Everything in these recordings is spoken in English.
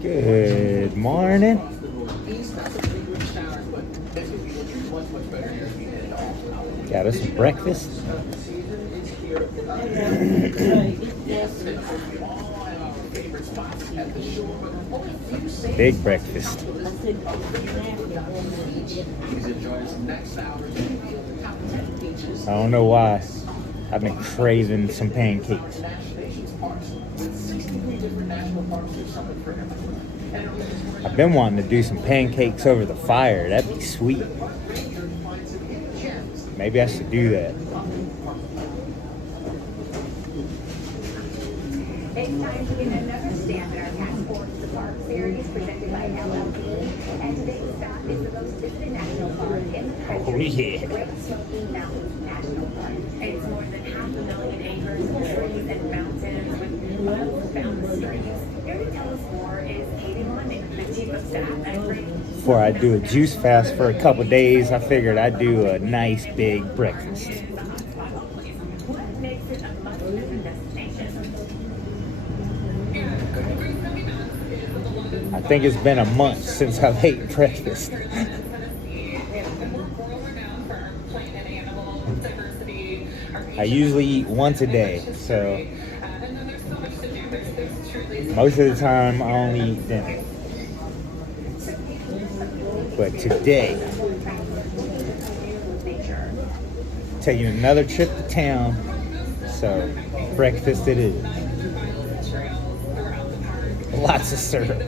Good morning. Got us some breakfast. Big breakfast. I don't know why. I've been craving some pancakes. I've been wanting to do some pancakes over the fire. That'd be sweet. Maybe I should do that. It's time to get another stamp in our Passport to the Park series presented by LLP. And today's stop is the most visited national park in the country. Oh, yeah. Great Smoky Mountains National Park. It's more than 500,000 acres of trees and mountains with well-bounded streams. Here to tell us more is Katie London, the chief of staff at Great. Before I do a juice fast for a couple days, I figured I'd do a nice big breakfast. What makes it a must-visit destination? I think it's been a month since I've ate breakfast. I usually eat once a day, so most of the time I only eat dinner. But today, taking another trip to town, so breakfast it is. Lots of syrup.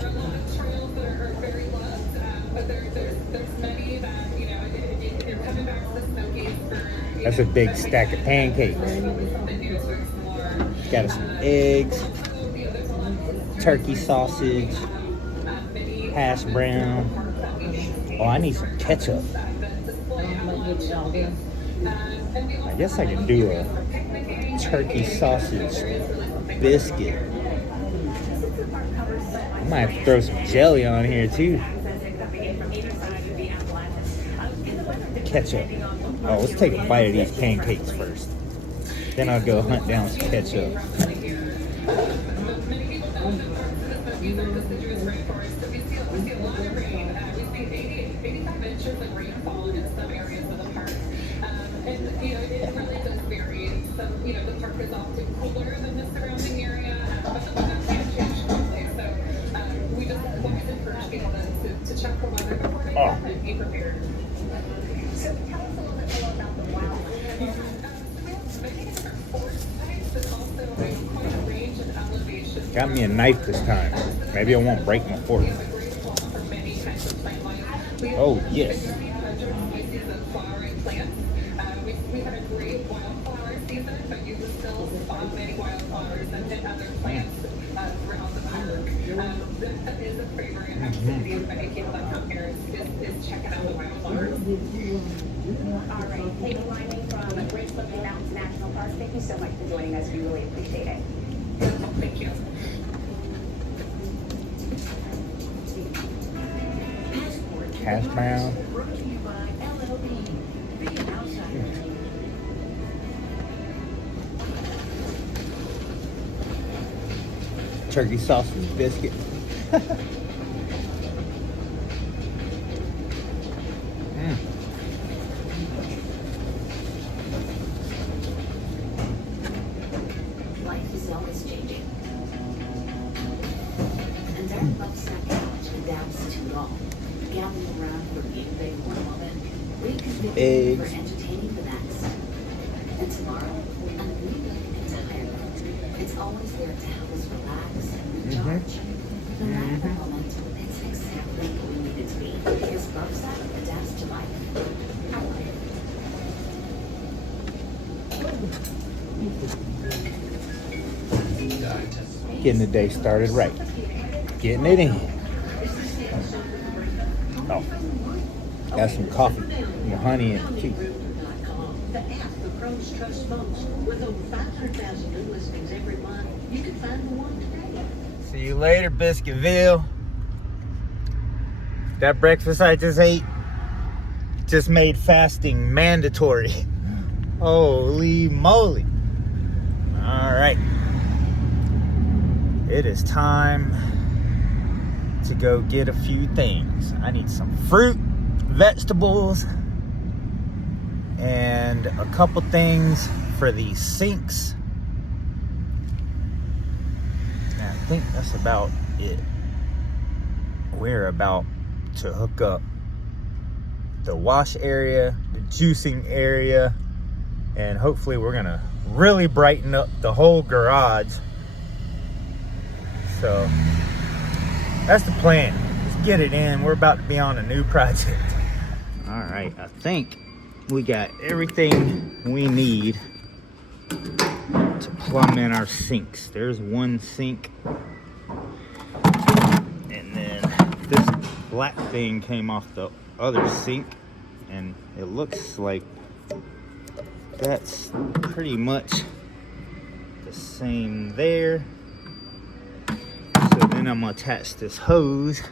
That's a big stack of pancakes. Got some eggs, turkey sausage, hash brown. Oh, I need some ketchup. I guess I can do a turkey sausage biscuit. I might have to throw some jelly on here too. Ketchup. Oh, let's take a bite of these pancakes first. Then I'll go hunt down some ketchup. Oh. So tell us a little bit more about the wildlife. Got me a knife this time. Maybe I won't break my fork. Oh, yes. We had a great wildflower season, but you can still spot many wildflowers and other plants throughout the park. That is a favorite activity of many people that come here is checking out the wildflowers. All right, Katie London from Great Smoky Mountains National Park. Thank you so much for joining us. We really appreciate it. Thank you. Hash brown. Turkey sausage biscuit. Life is always changing. And Dad loves that couch adapts to it all. Gathering around for being big one moment, reconfiguring Eggs. for entertaining the next. And tomorrow, unleashing entirely. It's always there to help us relax and recharge. No matter the moment, it's exactly what we need it to be. Because Bobsat adapts to life. I love it. Getting the day started right. Getting it in. Oh, got some coffee, some honey in it too. The app the pros trust most. With over 500,000 new listings every month, you can find the one today. See you later, Biscuitville. That breakfast I just ate just made fasting mandatory. Holy moly. All right. it is time to go get a few things. I need some fruit, vegetables, and a couple things for these sinks. And I think that's about it. We're about to hook up the wash area, the juicing area, and hopefully we're gonna really brighten up the whole garage. So that's the plan. Let's get it in. We're about to be on a new project. All right, I think we got everything we need to plumb in our sinks. There's one sink, and then this black thing came off the other sink, and it looks like that's pretty much the same there. So then I'm gonna attach this hose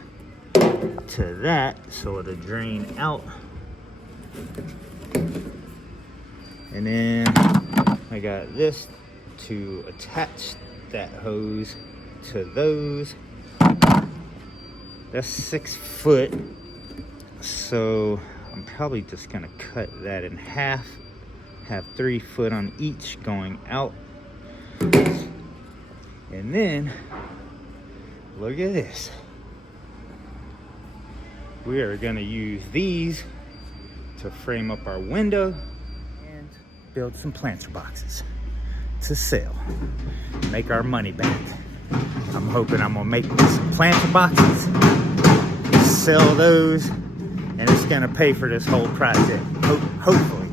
to that so it'll drain out. And then I got this to attach that hose to those. That's 6 foot. So I'm probably just gonna cut that in half, have 3 foot on each going out. And then look at this. We are gonna use these to frame up our window and build some planter boxes to sell, make our money back. I'm hoping I'm gonna make some planter boxes, sell those, and it's gonna pay for this whole project. Hopefully.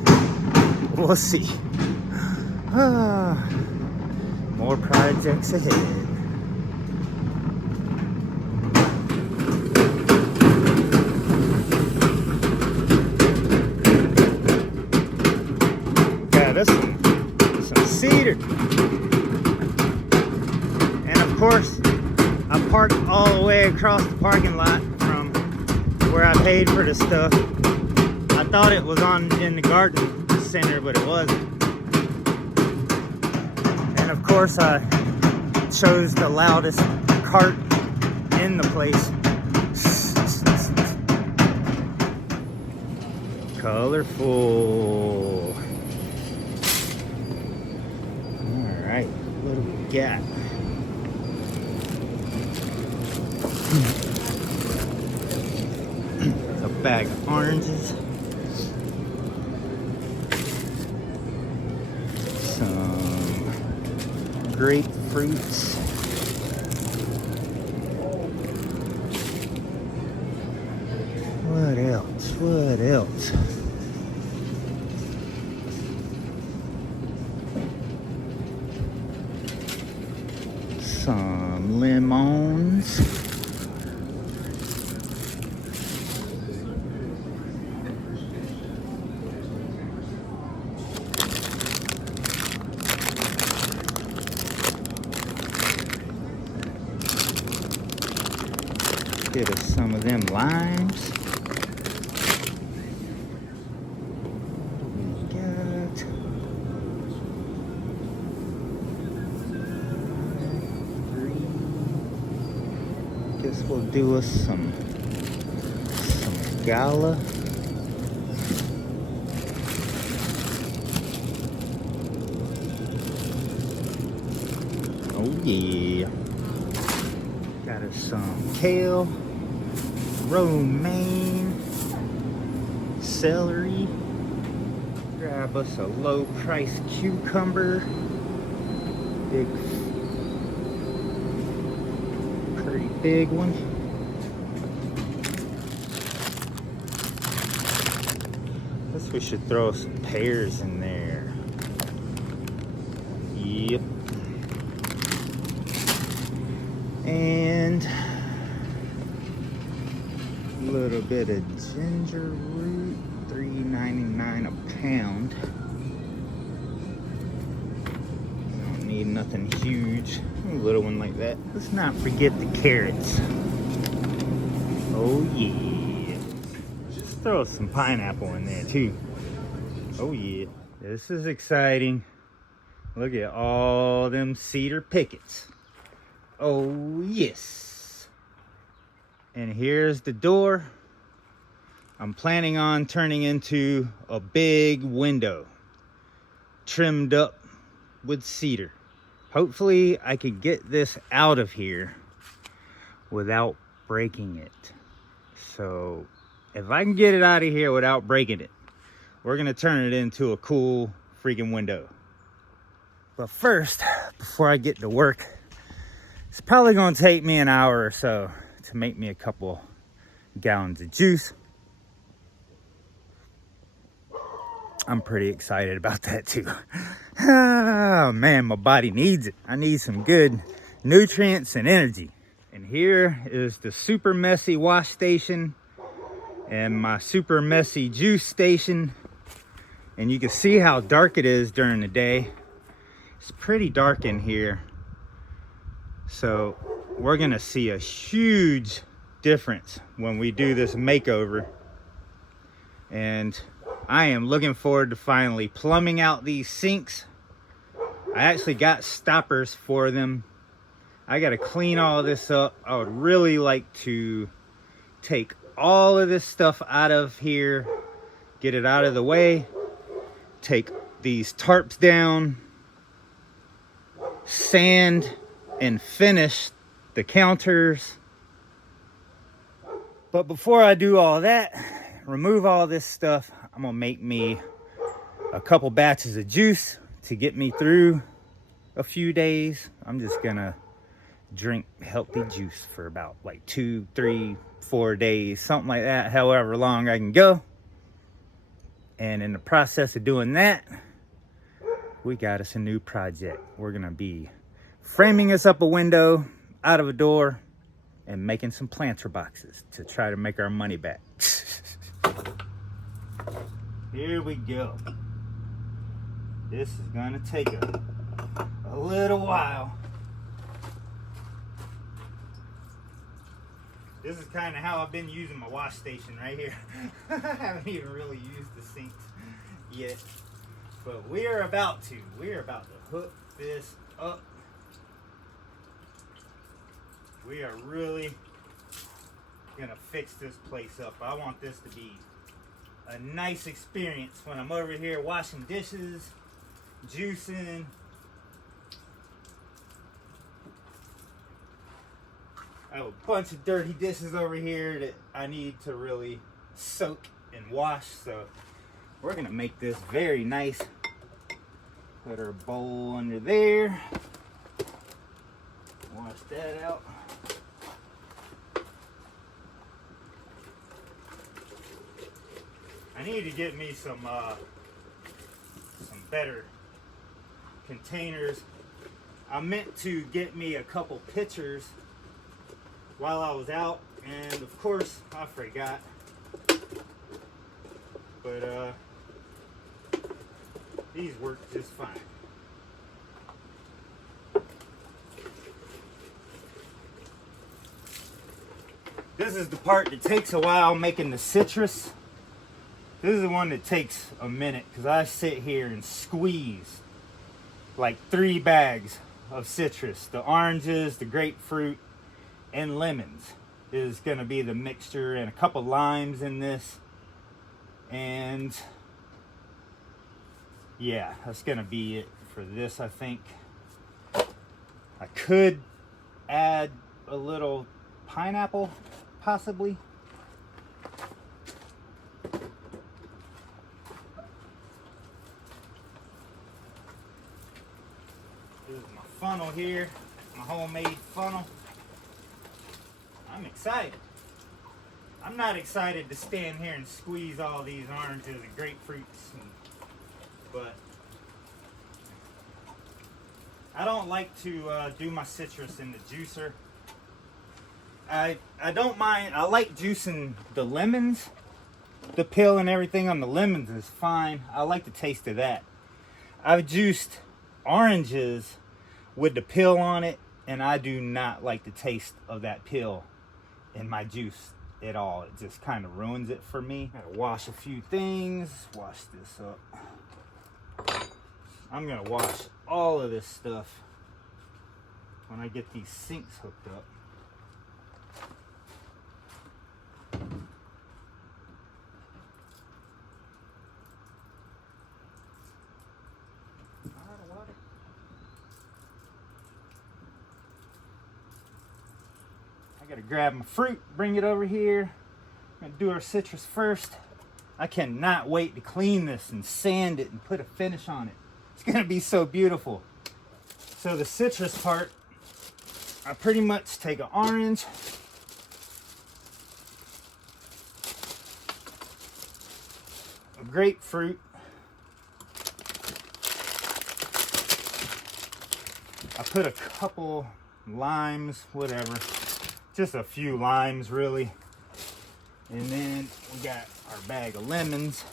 We'll see. More projects ahead. Yeah, this some cedar. And of course, I parked all the way across the parking lot from where I paid for the stuff. I thought it was in the garden center, but it wasn't. And of course, I chose the loudest cart in the place. Colorful. All right, what do we got? A bag of oranges. Some grapefruits. What else? What else? Some lemons. Get us some of them limes. What do we got? Guess we'll do us some gala. Oh yeah. Got us some kale, romaine, celery. Grab us a low price cucumber. Big, pretty big one. Guess we should throw some pears in there. Yep. And a little bit of ginger root, $3.99 a pound. Don't need nothing huge, a little one like that. Let's not forget the carrots. Oh yeah. Just throw some pineapple in there too. Oh yeah. This is exciting. Look at all them cedar pickets. Oh yes. And here's the door. I'm planning on turning into a big window, trimmed up with cedar. Hopefully I can get this out of here without breaking it. So if I can get it out of here without breaking it, we're gonna turn it into a cool freaking window. But first, before I get to work, it's probably gonna take me an hour or so to make me a couple gallons of juice. I'm pretty excited about that too. Oh man, my body needs it. I need some good nutrients and energy. And here is the super messy wash station and my super messy juice station. And you can see how dark it is during the day. It's pretty dark in here. So we're gonna see a huge difference when we do this makeover. And I am looking forward to finally plumbing out these sinks. I actually got stoppers for them. I gotta clean all this up. I would really like to take all of this stuff out of here, get it out of the way, take these tarps down, sand and finish the counters. But before I do all that, remove all this stuff, I'm gonna make me a couple batches of juice to get me through a few days. I'm just gonna drink healthy juice for about like 2, 3, 4 days, something like that, however long I can go. And in the process of doing that, we got us a new project. We're gonna be framing us up a window out of a door and making some planter boxes to try to make our money back. Here we go. This is gonna take a little while. This is kind of how I've been using my wash station right here. I haven't even really used the sinks yet, but we are about to. We are about to hook this up. We are really gonna fix this place up. I want this to be a nice experience when I'm over here washing dishes, juicing. I have a bunch of dirty dishes over here that I need to really soak and wash, so we're gonna make this very nice. Put our bowl under there, wash that out. I need to get me some better containers. I meant to get me a couple pitchers while I was out, and of course I forgot. But these work just fine. This is the part that takes a while, making the citrus. This is the one that takes a minute because I sit here and squeeze like 3 bags of citrus. The oranges, the grapefruit, and lemons is going to be the mixture, and a couple limes in this. And yeah, that's going to be it for this, I think. I could add a little pineapple, possibly. This is my funnel here, my homemade funnel. I'm excited. I'm not excited to stand here and squeeze all these oranges and grapefruits, but I don't like to do my citrus in the juicer. I don't mind. I like juicing the lemons. The peel and everything on the lemons is fine. I like the taste of that. I've juiced oranges with the peel on it, and I do not like the taste of that peel in my juice at all. It just kind of ruins it for me. Gotta wash a few things. Wash this up. I'm gonna wash all of this stuff when I get these sinks hooked up. I gotta grab my fruit, bring it over here. I'm gonna do our citrus first. I cannot wait to clean this and sand it and put a finish on it. It's gonna be so beautiful. So the citrus part, I pretty much take an orange, a grapefruit, I put a couple limes, whatever, just a few limes really. And then we got our bag of lemons.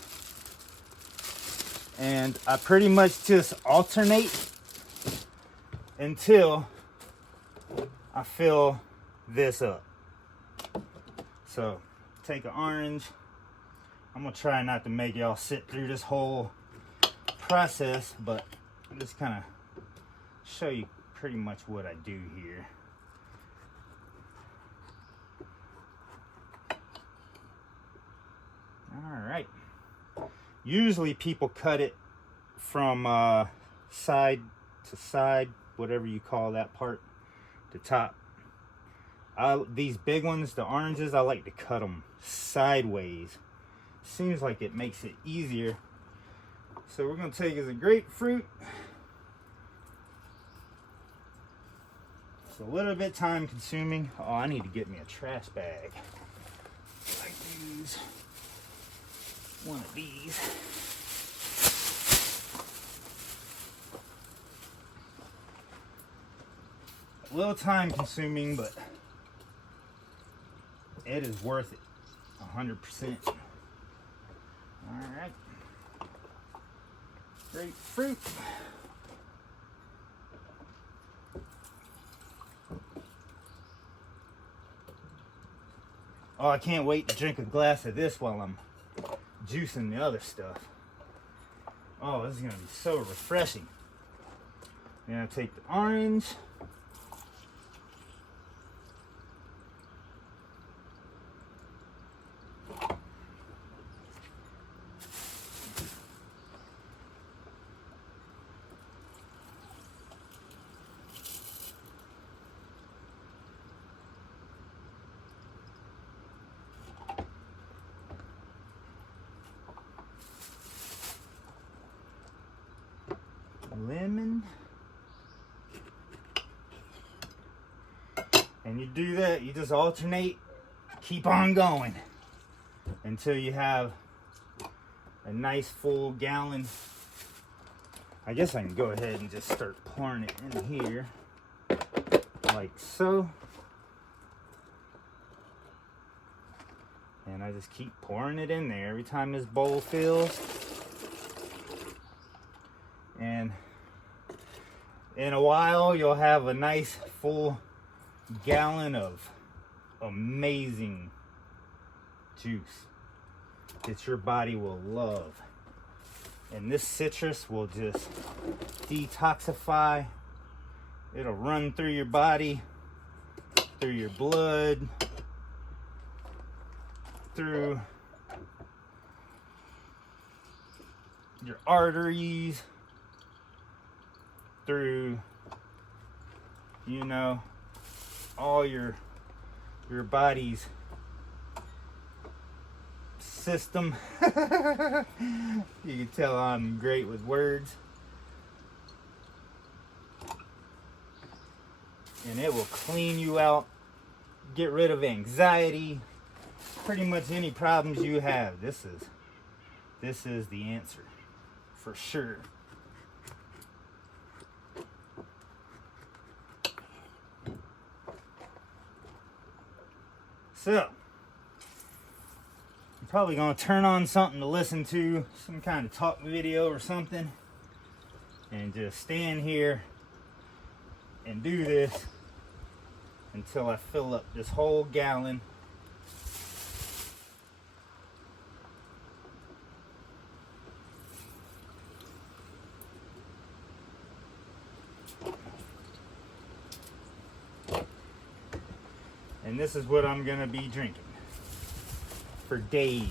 And I pretty much just alternate until I fill this up. So take an orange. I'm gonna try not to make y'all sit through this whole process, but I'm just kind of show you pretty much what I do here. All right. Usually people cut it from side to side, whatever you call that part, the top. These big ones, the oranges, I like to cut them sideways. Seems like it makes it easier. So we're gonna take as a grapefruit. It's a little bit time consuming. Oh, I need to get me a trash bag. I use one of these. A little time consuming, but it is worth it. 100%. All right. Grapefruit. Oh, I can't wait to drink a glass of this while I'm juicing the other stuff. Oh, this is gonna be so refreshing. Then I take the orange. Lemon. And you do that, you just alternate, keep on going until you have a nice full gallon. I guess I can go ahead and just start pouring it in here like so. And I just keep pouring it in there every time this bowl fills. And in a while, you'll have a nice full gallon of amazing juice that your body will love. And this citrus will just detoxify. It'll run through your body, through your blood, through your arteries, through, you know, all your body's system. You can tell I'm great with words. And it will clean you out, get rid of anxiety, pretty much any problems you have. This is the answer for sure. So, I'm probably gonna turn on something to listen to, some kind of talk video or something, and just stand here and do this until I fill up this whole gallon. And this is what I'm gonna be drinking for days.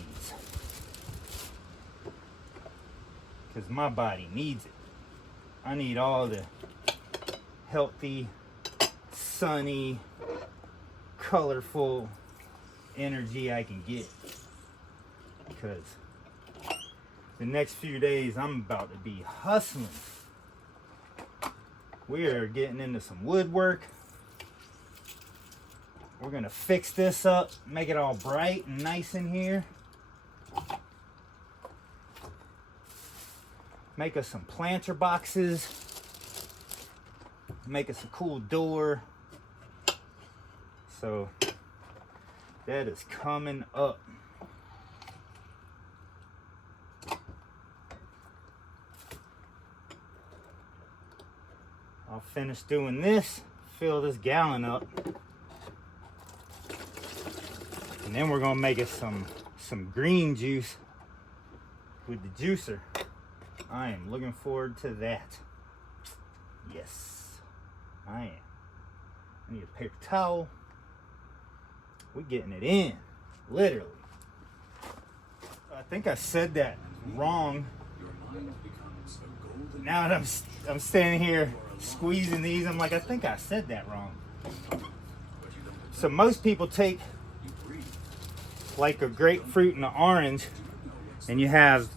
Because my body needs it. I need all the healthy, sunny, colorful energy I can get. Because the next few days I'm about to be hustling. We are getting into some woodwork. We're gonna fix this up, make it all bright and nice in here. Make us some planter boxes. Make us a cool door. So that is coming up. I'll finish doing this, fill this gallon up. And then we're gonna make us some green juice with the juicer. I am looking forward to that. Yes, I am. I need a paper towel. We're getting it in, literally. I think I said that wrong. Now that I'm standing here squeezing these, I'm like, I think I said that wrong. So most people take like a grapefruit and an orange, and you have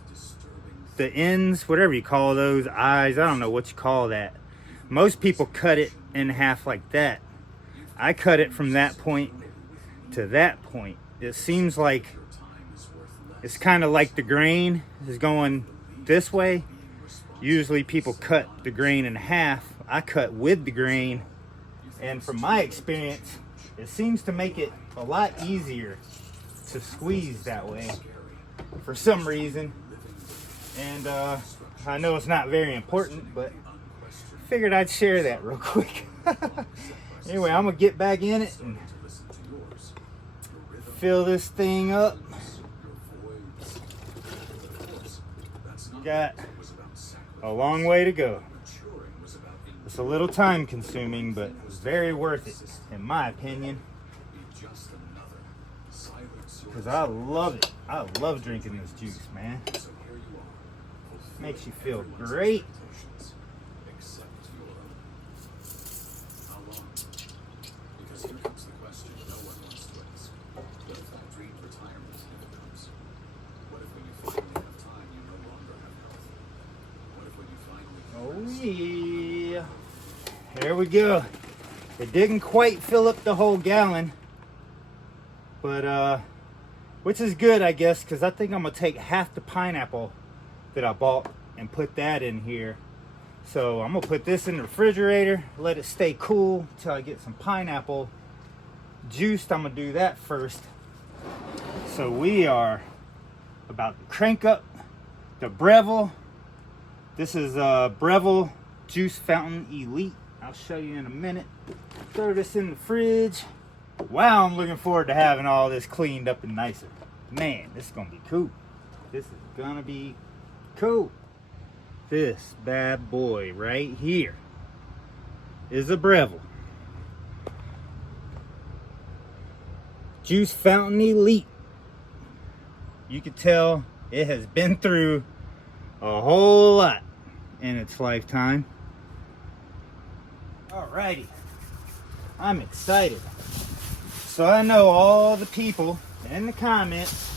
the ends, whatever you call those, eyes, I don't know what you call that. Most people cut it in half like that. I cut it from that point to that point. It seems like it's kind of like the grain is going this way. Usually people cut the grain in half. I cut with the grain, and from my experience, it seems to make it a lot easier to squeeze that way for some reason. And I know it's not very important, but figured I'd share that real quick. Anyway, I'm gonna get back in it and fill this thing up. Got a long way to go. It's a little time consuming, but very worth it, in my opinion. Because I love it. I love drinking this juice, man. Makes you feel great. Oh yeah. There we go. It didn't quite fill up the whole gallon, but which is good, I guess, because I think I'm gonna take half the pineapple that I bought and put that in here. So I'm gonna put this in the refrigerator, let it stay cool till I get some pineapple juiced. I'm gonna do that first. So we are about to crank up the Breville. This is Breville Juice Fountain Elite. I'll show you in a minute. Throw this in the fridge. Wow, I'm looking forward to having all this cleaned up and nicer. Man, this is gonna be cool. This is gonna be cool. This bad boy right here is a Breville Juice Fountain Elite. You can tell it has been through a whole lot in its lifetime. Alrighty, I'm excited. So I know all the people in the comments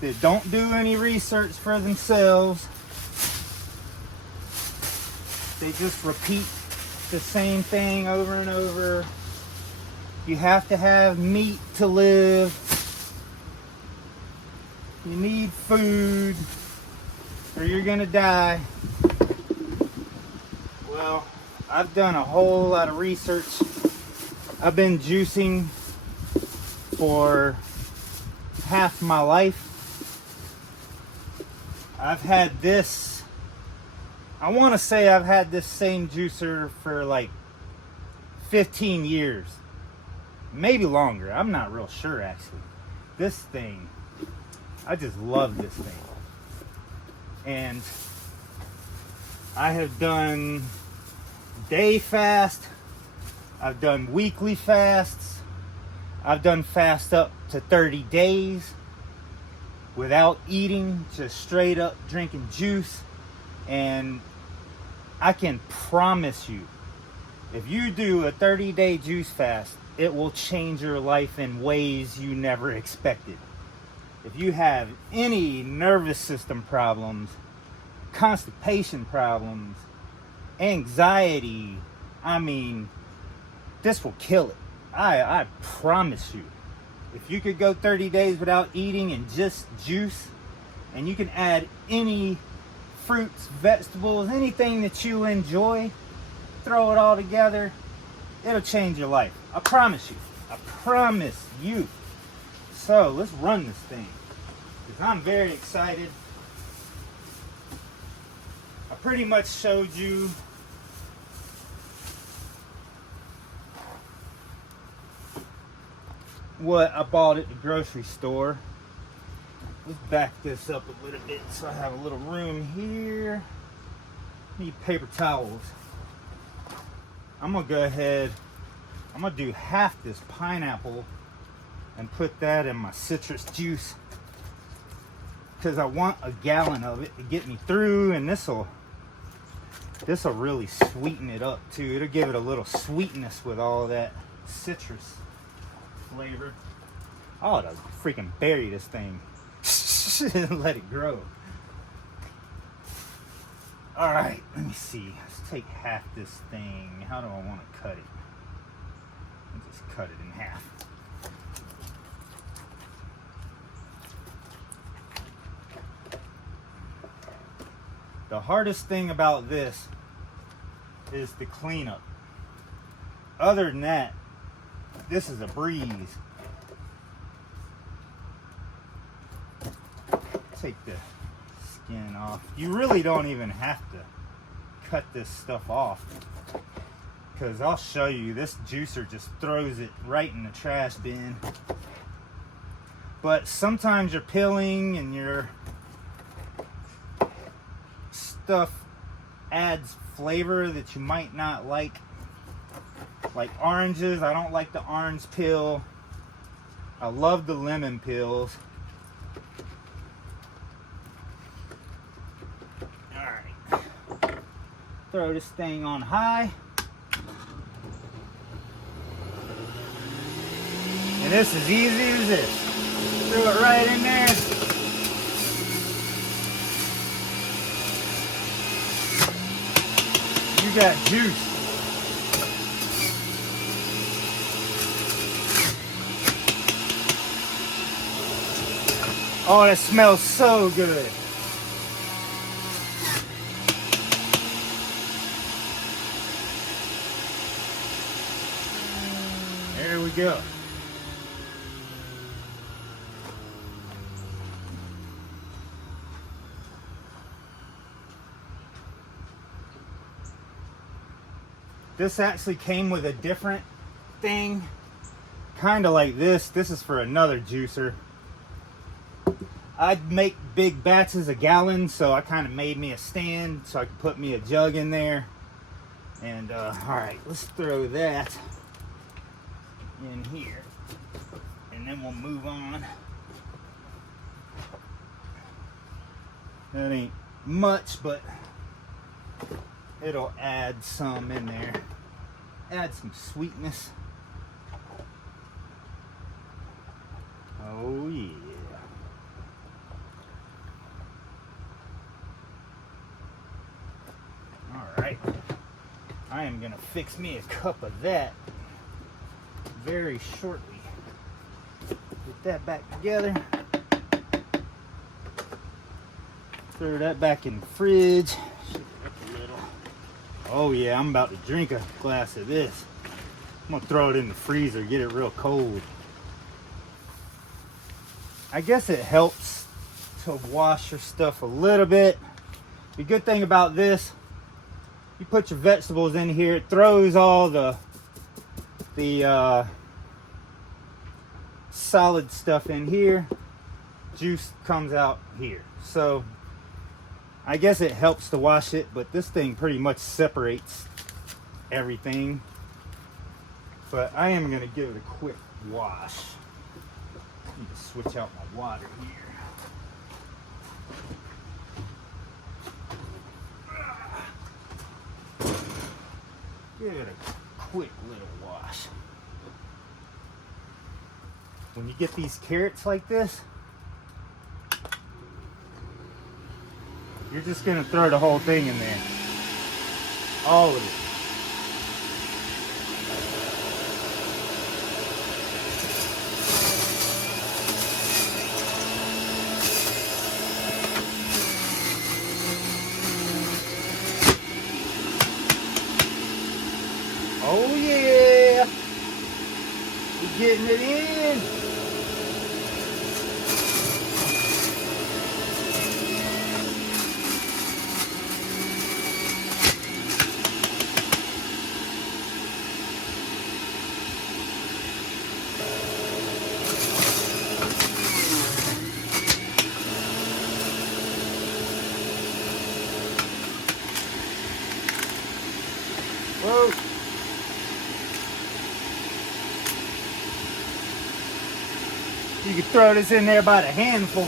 that don't do any research for themselves. They just repeat the same thing over and over. You have to have meat to live. You need food or you're gonna die. Well, I've done a whole lot of research. I've been juicing for half my life. I've had this, I want to say I've had this same juicer for like 15 years, maybe longer. I'm not real sure actually. This thing, I just love this thing. And I have done day fast, I've done weekly fasts, I've done fast up to 30 days without eating, just straight up drinking juice. And I can promise you, if you do a 30-day juice fast, it will change your life in ways you never expected. If you have any nervous system problems, constipation problems, anxiety, I mean, this will kill it. I promise you. If you could go 30 days without eating and just juice, and you can add any fruits, vegetables, anything that you enjoy, throw it all together, it'll change your life. I promise you. I promise you. So let's run this thing, because I'm very excited. I pretty much showed you what I bought at the grocery store. Let's back this up a little bit so I have a little room here. Need paper towels. I'm gonna go ahead, I'm gonna do half this pineapple and put that in my citrus juice, because I want a gallon of it to get me through, and this'll really sweeten it up too. It'll give it a little sweetness with all that citrus flavor. I ought to freaking bury this thing and let it grow. All right, let me see. Let's take half this thing. How do I want to cut it? I'll just cut it in half. The hardest thing about this is the cleanup. Other than that, this is a breeze. Take the skin off. You really don't even have to cut this stuff off, because I'll show you, this juicer just throws it right in the trash bin. But sometimes you're peeling and your stuff adds flavor that you might not like oranges. I don't like the orange peel. I love the lemon peels. Alright, throw this thing on high, and this is easy as this. Throw it right in there. You got juice. Oh, it smells so good. There we go. This actually came with a different thing, kind of like this. This is for another juicer. I'd make big batches of gallons, so I kind of made me a stand so I could put me a jug in there. And all right, let's throw that in here, and then we'll move on. That ain't much, but it'll add some in there, add some sweetness. Oh yeah. Alright, I am gonna fix me a cup of that very shortly. Get that back together. Throw that back in the fridge. Shake it up a little. Oh yeah, I'm about to drink a glass of this. I'm gonna throw it in the freezer, get it real cold. I guess it helps to wash your stuff a little bit. The good thing about this, you put your vegetables in here, it throws all the solid stuff in here. Juice comes out here. So I guess it helps to wash it, but this thing pretty much separates everything. but I am gonna give it a quick wash. Need to switch out my water here. Give it a quick little wash. When you get these carrots like this, you're just gonna throw the whole thing in there. All of it. Oh yeah! We're getting it in. Whoa. You can throw this in there by the handful.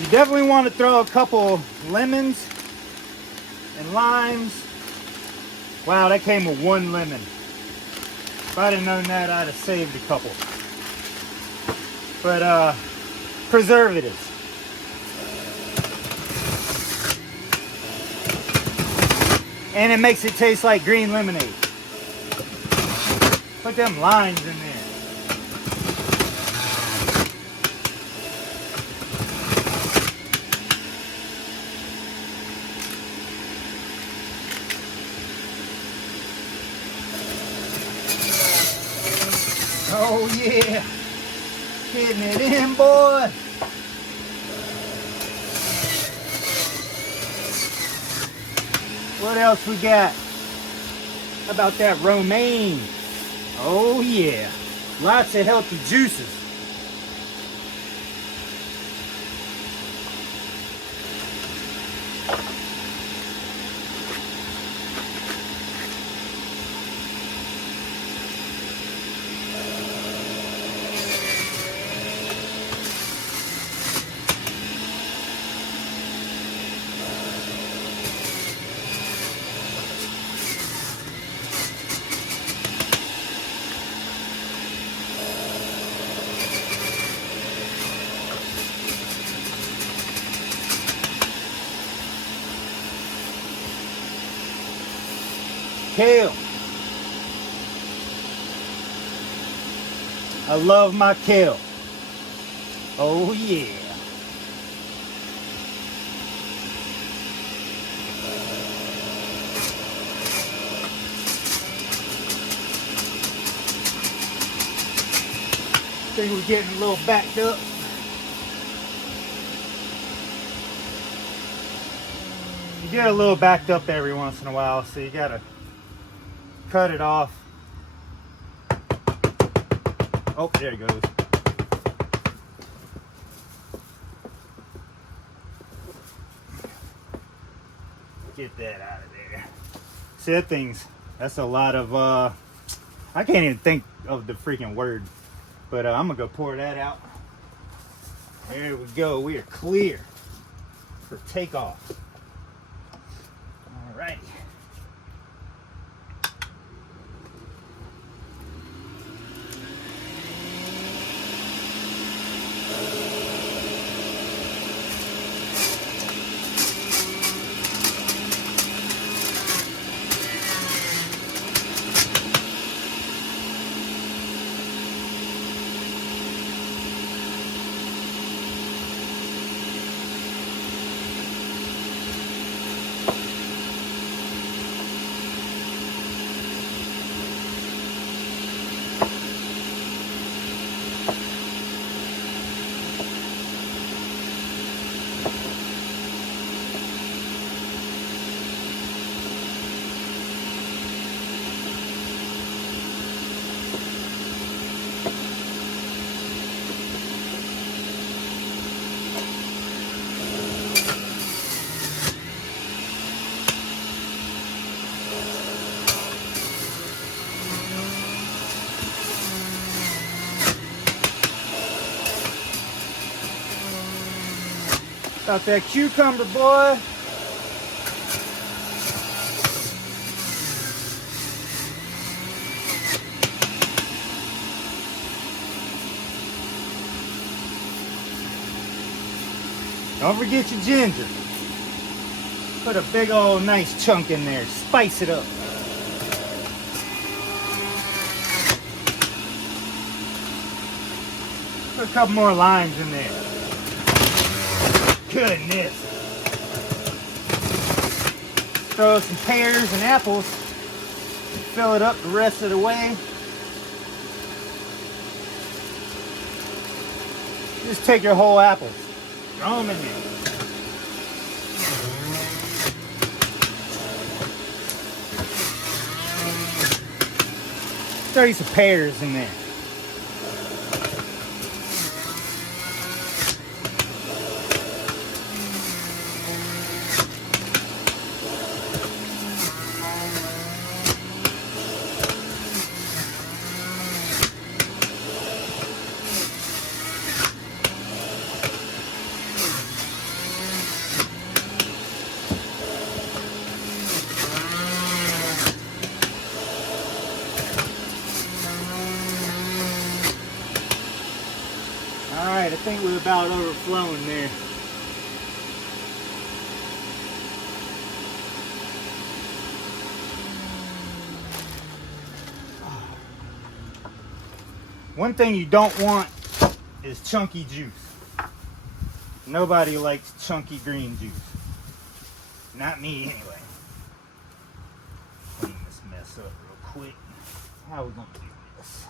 You definitely want to throw a couple lemons and limes. Wow, that came with one lemon. If I'd have known that, I'd have saved a couple. But preservatives. And it makes it taste like green lemonade. Put them limes in there. Oh yeah. Getting it in, boy. What else we got? How about that romaine? Oh yeah. Lots of healthy juices. Kale. I love my kale. Oh yeah. Think we're getting a little backed up. You get a little backed up every once in a while, so you gotta cut it off. Oh, there it goes. Get that out of there. See, that's a lot of, I can't even think of the freaking word. But I'm gonna go pour that out. There we go, we are clear for takeoff. All right. About that cucumber, boy. Don't forget your ginger. Put a big old nice chunk in there. Spice it up. Put a couple more limes in there. Goodness. Throw some pears and apples. Fill it up the rest of the way. Just take your whole apples. Throw them in there. Throw you some pears in there. Alright, I think we're about overflowing there. One thing you don't want is chunky juice. Nobody likes chunky green juice. Not me anyway. Clean this mess up real quick. How are we gonna do this?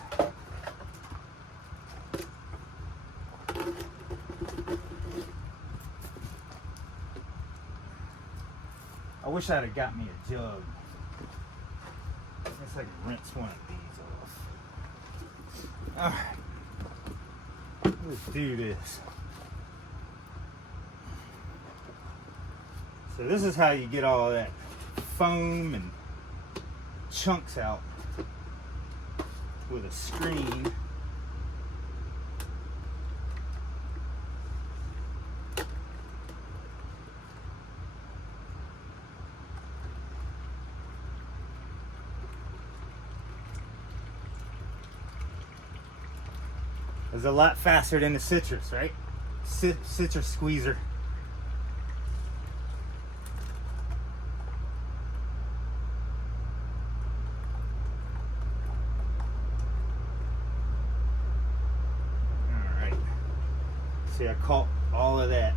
I wish I'd have got me a jug. I guess I can rinse one of these off. Alright. Let's do this. So this is how you get all that foam and chunks out with a screen. It's a lot faster than the citrus, right? Citrus squeezer. All right. See, I caught all of that.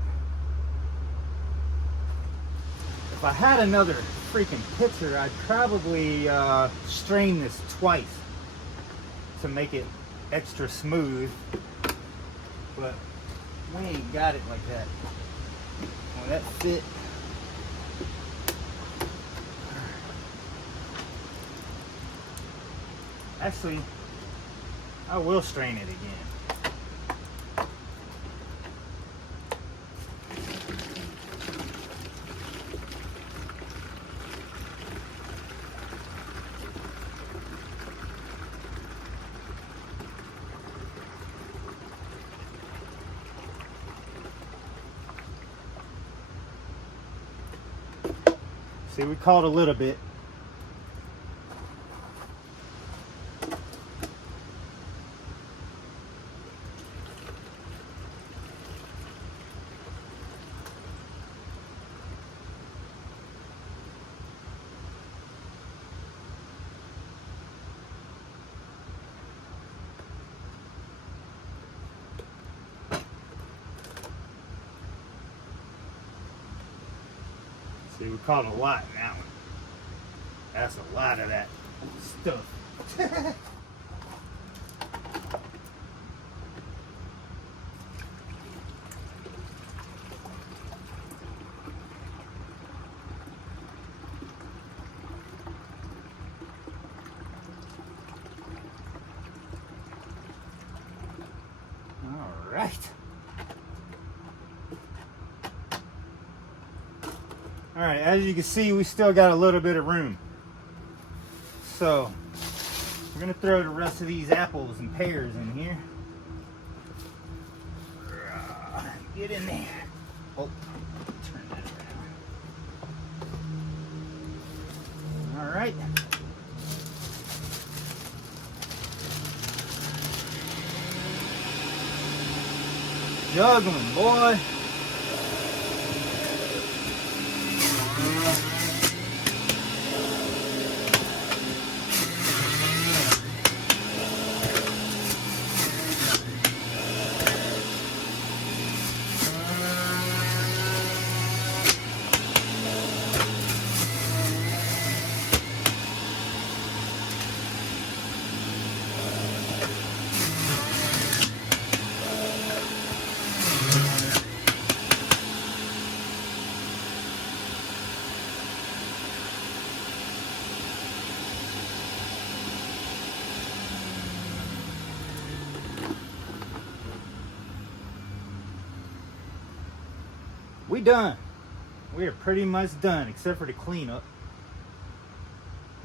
If I had another freaking pitcher, I'd probably strain this twice to make it extra smooth, but we ain't got it like that. Well, that fit. Actually, I will strain it again. See, we caught a little bit. See, we caught a lot in that one. That's a lot of that stuff. All right. All right, as you can see, we still got a little bit of room. So we're gonna throw the rest of these apples and pears in here. Get in there. Oh, turn that around. All right. Juggling, boy. We done. We are pretty much done, except for the cleanup.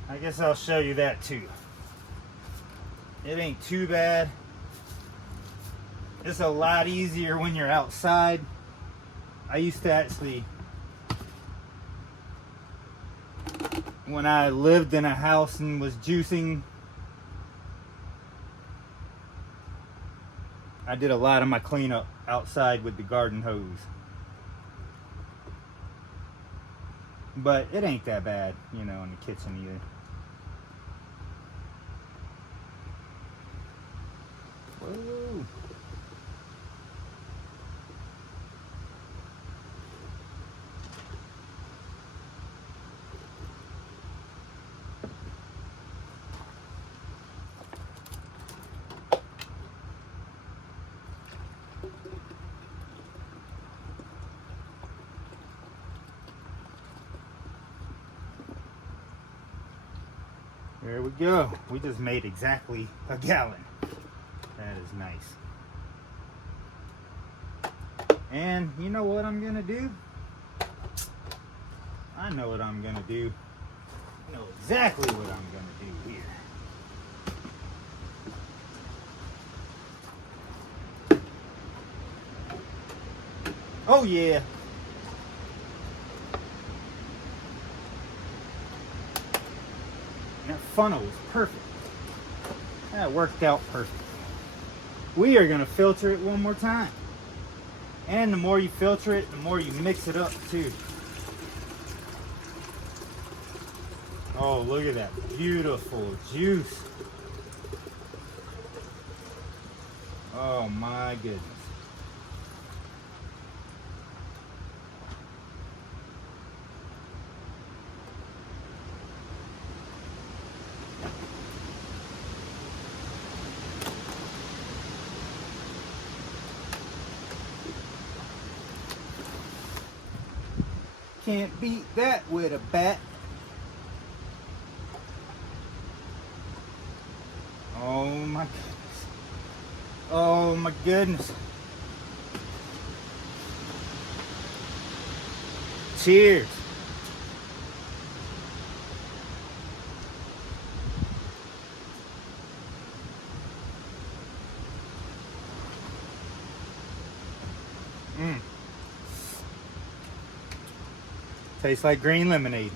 I guess I'll show you that too. It ain't too bad. It's a lot easier when you're outside. I used to actually, when I lived in a house and was juicing, I did a lot of my cleanup outside with the garden hose. But it ain't that bad, you know, in the kitchen either. Whoa. There we go. We just made exactly a gallon. That is nice. And you know what I'm gonna do? I know what I'm gonna do. I know exactly what I'm gonna do here. Oh yeah. That funnel was perfect. That worked out perfect. We are gonna filter it one more time. And the more you filter it, the more you mix it up too. Oh, look at that beautiful juice. Oh my goodness. Can't beat that with a bat. Oh my goodness. Oh my goodness. Cheers. Tastes like green lemonade.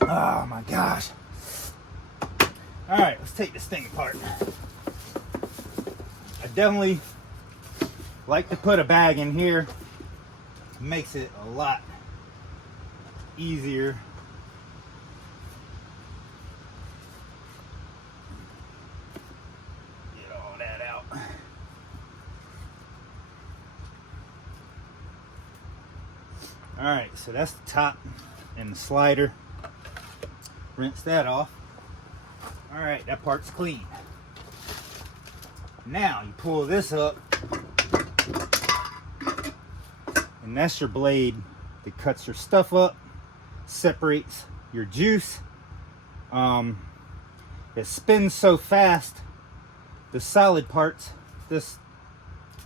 Oh my gosh. All right, let's take this thing apart. I definitely like to put a bag in here. It makes it a lot easier. Get all that out. All right, so that's the top and the slider. Rinse that off. All right, that part's clean. Now you pull this up, and that's your blade that cuts your stuff up, separates your juice. It spins so fast, the solid parts,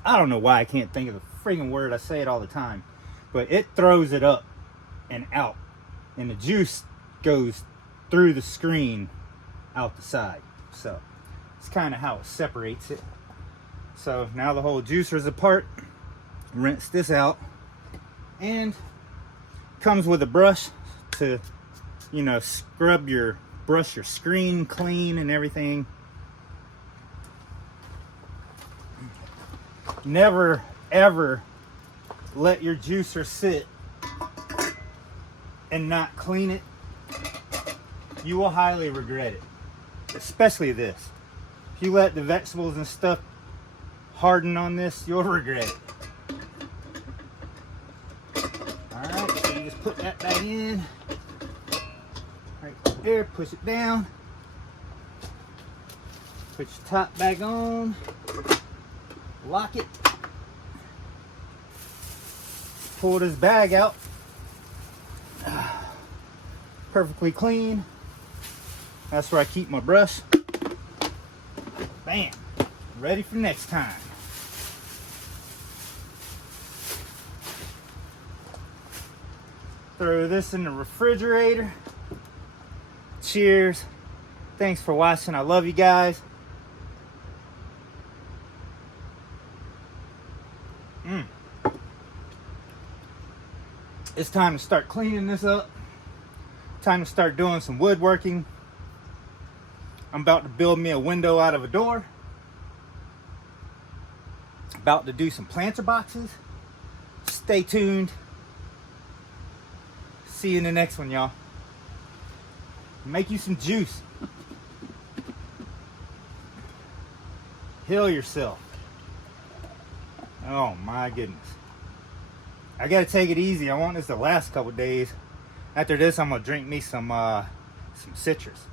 I don't know why I can't think of the freaking word, I say it all the time, but it throws it up and out, and the juice goes through the screen out the side. So it's kind of how it separates it. So now the whole juicer is apart. Rinse this out, and comes with a brush to, you know, brush your screen clean and everything. Never ever let your juicer sit and not clean it. You will highly regret it, especially this. If you let the vegetables and stuff harden on this, you'll regret it. Alright, so you just put that back in. Right there, push it down. Put your top back on. Lock it. Pull this bag out. Perfectly clean. That's where I keep my brush. Bam. Ready for next time. Throw this in the refrigerator. Cheers. Thanks for watching. I love you guys. It's time to start cleaning this up. Time to start doing some woodworking. I'm about to build me a window out of a door. About to do some planter boxes. Stay tuned. See you in the next one, y'all. Make you some juice. Heal yourself. Oh my goodness. I gotta take it easy. I want this to last a couple days. After this, I'm gonna drink me some citrus.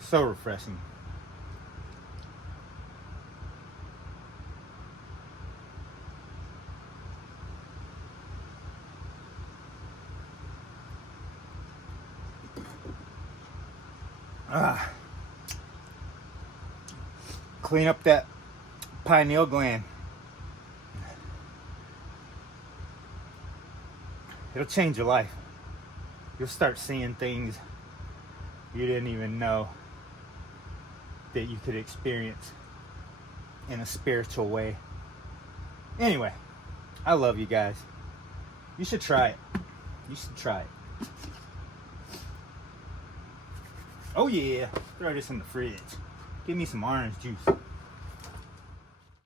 So refreshing. Clean up that pineal gland. It'll change your life. You'll start seeing things you didn't even know that you could experience in a spiritual way. Anyway, I love you guys. You should try it. You should try it. Oh yeah, throw this in the fridge. Give me some orange juice.